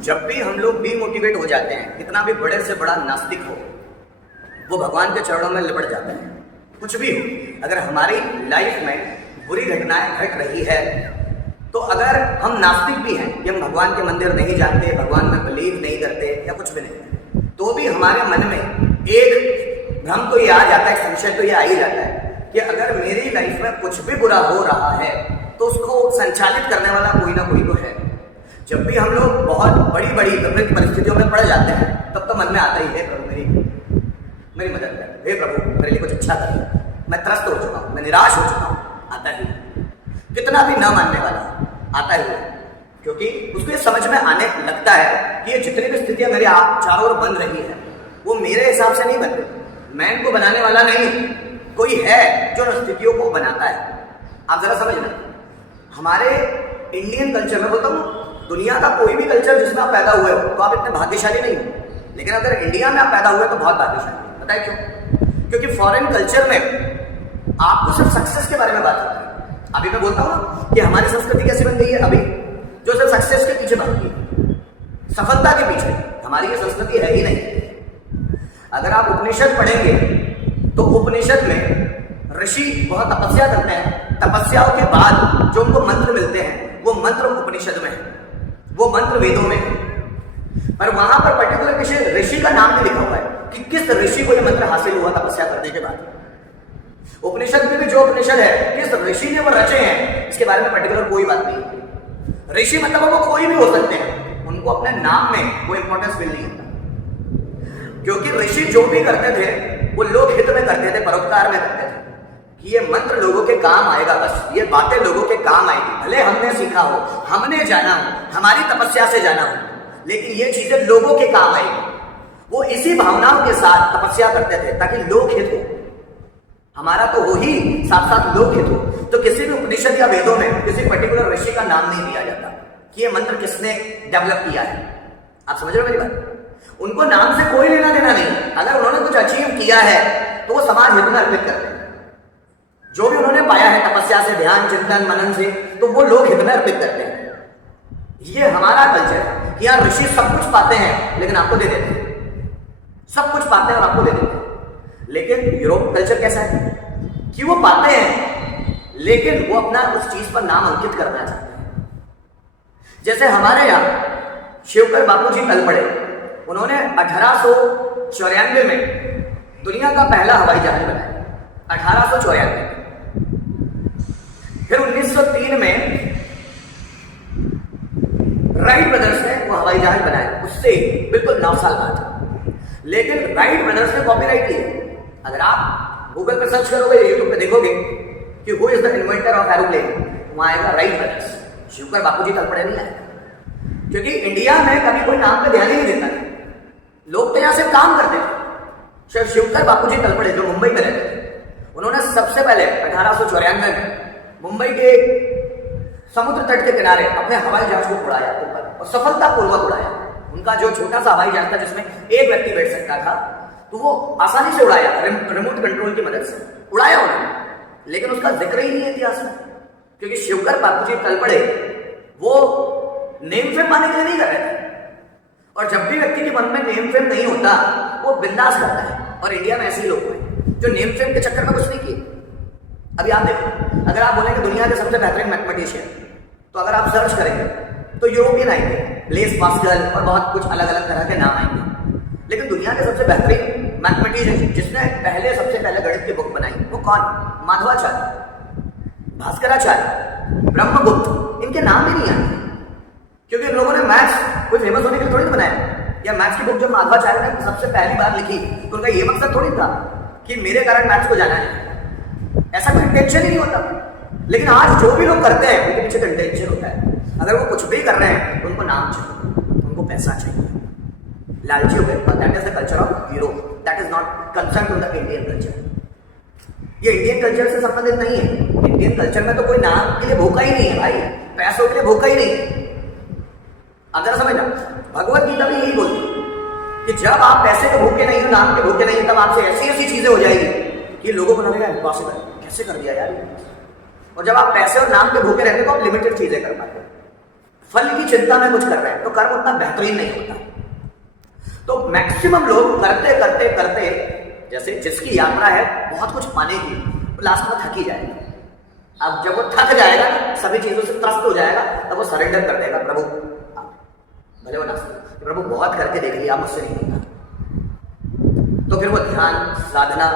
जब भी हम लोग डीमोटिवेट हो जाते हैं, कितना भी बड़े से बड़ा नास्तिक हो, वो भगवान के चरणों में लिपट जाता है। कुछ भी हो, अगर हमारी लाइफ में बुरी घटनाएं घट रही है, तो अगर हम नास्तिक भी हैं कि हम भगवान के मंदिर नहीं जाते, भगवान में बिलीव नहीं करते या कुछ भी नहीं, तो भी हमारे मन में एक भ्रम तो ये आ जाता है, संशय तो ये आ ही जाता है कि अगर मेरी लाइफ में कुछ भी बुरा हो रहा है तो उसको संचालित करने वाला कोई ना कोई तो है। जब भी हम लोग बहुत बड़ी बड़ी विपरीत परिस्थितियों में पड़ जाते हैं, तब तो मन में आता ही है, प्रभु मेरी मदद कर, हे प्रभु मेरे लिए कुछ अच्छा कर, मैं त्रस्त हो चुका हूँ, मैं निराश हो चुका हूँ, आता ही कितना भी ना मानने वाला आता ही, क्योंकि उसको ये समझ में आने लगता है कि ये जितनी भी स्थितियां मेरे चारों ओर बन रही है वो मेरे हिसाब से नहीं बन रही, मैं इनको बनाने वाला नहीं, कोई है जो स्थितियों को बनाता है। आप जरा समझ लें, हमारे इंडियन कल्चर में, बोलता हूँ दुनिया का कोई भी कल्चर जिसमें आप पैदा हुए हो तो आप इतने भाग्यशाली नहीं हो, लेकिन अगर इंडिया में आप पैदा हुए तो बहुत भाग्यशाली। बताए क्यों? क्योंकि फॉरेन कल्चर में आपको सिर्फ सक्सेस के बारे में बात होती है। अभी मैं बोलता हूँ ना कि हमारी संस्कृति कैसी बन गई है, अभी जो सिर्फ सक्सेस के पीछे भागती है, सफलता के पीछे, हमारी ये संस्कृति है ही नहीं। अगर आप उपनिषद पढ़ेंगे तो उपनिषद में ऋषि बहुत तपस्या करते हैं, तपस्याओं के बाद जो उनको मंत्र मिलते हैं वो मंत्र उपनिषद में है, वो मंत्र वेदों में है, पर वहां पर पर्टिकुलर किसी ऋषि का नाम नहीं लिखा हुआ है कि किस ऋषि को यह मंत्र हासिल हुआ तपस्या करने के बाद। उपनिषद में भी जो उपनिषद है किस ऋषि ने वो रचे हैं इसके बारे में पर्टिकुलर कोई बात नहीं। ऋषि मतलब वो कोई भी हो सकते हैं, उनको अपने नाम में कोई इंपॉर्टेंस मिल नहीं होता, क्योंकि ऋषि जो भी करते थे वो लोक हित में करते थे, परोपकार में करते थे कि ये मंत्र लोगों के काम आएगा, बस ये बातें लोगों के काम आएगी, भले हमने सीखा हो, हमने जाना हो, हमारी तपस्या से जाना हो, लेकिन ये चीजें लोगों के काम आएगी। वो इसी भावनाओं के साथ तपस्या करते थे ताकि लोक हित हो, हमारा तो हो ही, साथ साथ लोक हित हो। तो किसी भी उपनिषद या वेदों में किसी पर्टिकुलर ऋषि का नाम नहीं दिया जाता कि ये मंत्र किसने डेवलप किया है। आप समझ रहे हो मेरी बात? उनको नाम से कोई लेना देना नहीं, अगर उन्होंने कुछ अचीव किया है तो वो समाज हित में अर्पित करते हैं, जो भी उन्होंने पाया है तपस्या से, ध्यान चिंतन मनन से, तो वो लोक हित में अर्पित करते हैं। ये हमारा कल्चर है कि यार ऋषि सब कुछ पाते हैं लेकिन आपको दे देते हैं, सब कुछ पाते हैं और आपको दे देते हैं। लेकिन यूरोप कल्चर कैसा है कि वो पाते हैं लेकिन वो अपना उस चीज पर नाम अंकित करना चाहते हैं। जैसे हमारे यहाँ शिवकर बापू जी तलपड़े, उन्होंने 1894 में दुनिया का पहला हवाई जहाज बनाया, 1894। फिर 1903 में राइट ब्रदर्स ने वो हवाई जहाज बनाया, उससे बिल्कुल 9 साल बाद। लेकिन राइट ब्रदर्स ने कॉपीराइट लिया। अगर आप गूगल पे सर्च करोगे, यूट्यूब पे देखोगे कि who is the inventor of aeroplane, वहां आएगा राइट ब्रदर्स, शिवकर बापूजी तलपड़े नहीं आएगा, क्योंकि इंडिया में कभी कोई नाम पे ध्यान ही नहीं देता था, लोग तो यहां से काम करते थे। सिर्फ शिवकर बापूजी तलपड़े जो मुंबई में रहते थे, उन्होंने सबसे पहले 1894 में मुंबई के समुद्र तट के किनारे अपने हवाई जहाज को उड़ाया ऊपर, और सफलतापूर्वक उड़ाया। उनका जो छोटा सा हवाई जहाज था जिसमें एक व्यक्ति बैठ सकता था, तो वो आसानी से उड़ाया, रिमोट कंट्रोल की मदद से उड़ाया उन्होंने। लेकिन उसका जिक्र ही नहीं है इतिहास में, क्योंकि शिवकर बापूजी तलपड़े वो नेम फेम पाने के लिए नहीं कर रहे थे, और जब भी व्यक्ति के मन में नेम फेम नहीं होता वो बिंदास करता है। और इंडिया में ऐसे ही लोग हैं जो नेम फेम के चक्कर में कुछ नहीं किए। अभी आप देखो, अगर आप बोलेंगे दुनिया के सबसे बेहतरीन मैथमेटिशियन, तो अगर आप सर्च करेंगे तो यूरोपियन आएंगे, ब्लेस पास्कल और बहुत कुछ अलग अलग तरह के नाम आएंगे। लेकिन दुनिया के सबसे बेहतरीन मैथमेटिशियन जिसने सबसे पहले गणित की बुक बनाई वो कौन? माधवाचार्य, भास्कराचार्य, ब्रह्मगुप्त, इनके नाम भी नहीं आए, क्योंकि इन लोगों ने मैथ्स कोई फेमस होने के लिए थोड़ी ना बनाया। या मैथ्स की बुक जब माधवाचार्य ने सबसे पहली बार लिखी तो उनका ये मकसद थोड़ी था कि मेरे कारण मैथ्स को जाना है, ऐसा कोई इंटेंशन ही नहीं होता। लेकिन आज जो भी लोग करते हैं उनके पीछे इंटेंशन होता है। अगर वो कुछ भी कर रहे हैं तो उनको नाम चाहिए, उनको पैसा चाहिए, लालची हो गए। That is the culture of Europe, that is not concern to the Indian culture. ये इंडियन कल्चर से संबंधित नहीं है। इंडियन कल्चर में तो कोई नाम के लिए भूखा ही नहीं है भाई, पैसों के लिए भूखा ही नहीं है। आप जरा समझना, भगवत गीता भी यही बोलती कि जब आप पैसे के भूखे नहीं हो, नाम के भूखे नहीं हो, तब आपसे ऐसी ऐसी चीजें हो जाएगी कि लोगों को लगेगा इम्पॉसिबल, कैसे कर दिया यार। और जब आप पैसे और नाम के भूखे रहते हो तो आप लिमिटेड चीजें कर पाते हो। फल की चिंता में कुछ कर रहे हैं तो कर्म उतना बेहतरीन नहीं होता। तो मैक्सिमम लोग करते करते करते, जैसे जिसकी यात्रा है बहुत कुछ पाने की, तो लास्ट में थक ही जाएगा। अब जब वो थक जाएगा, सभी चीजों से त्रस्त हो जाएगा, तब वो सरेंडर कर देगा, प्रभु भले वो नास्तिक, प्रभु बहुत करके देख लिया, मुझसे नहीं होता। तो फिर वो ध्यान साधना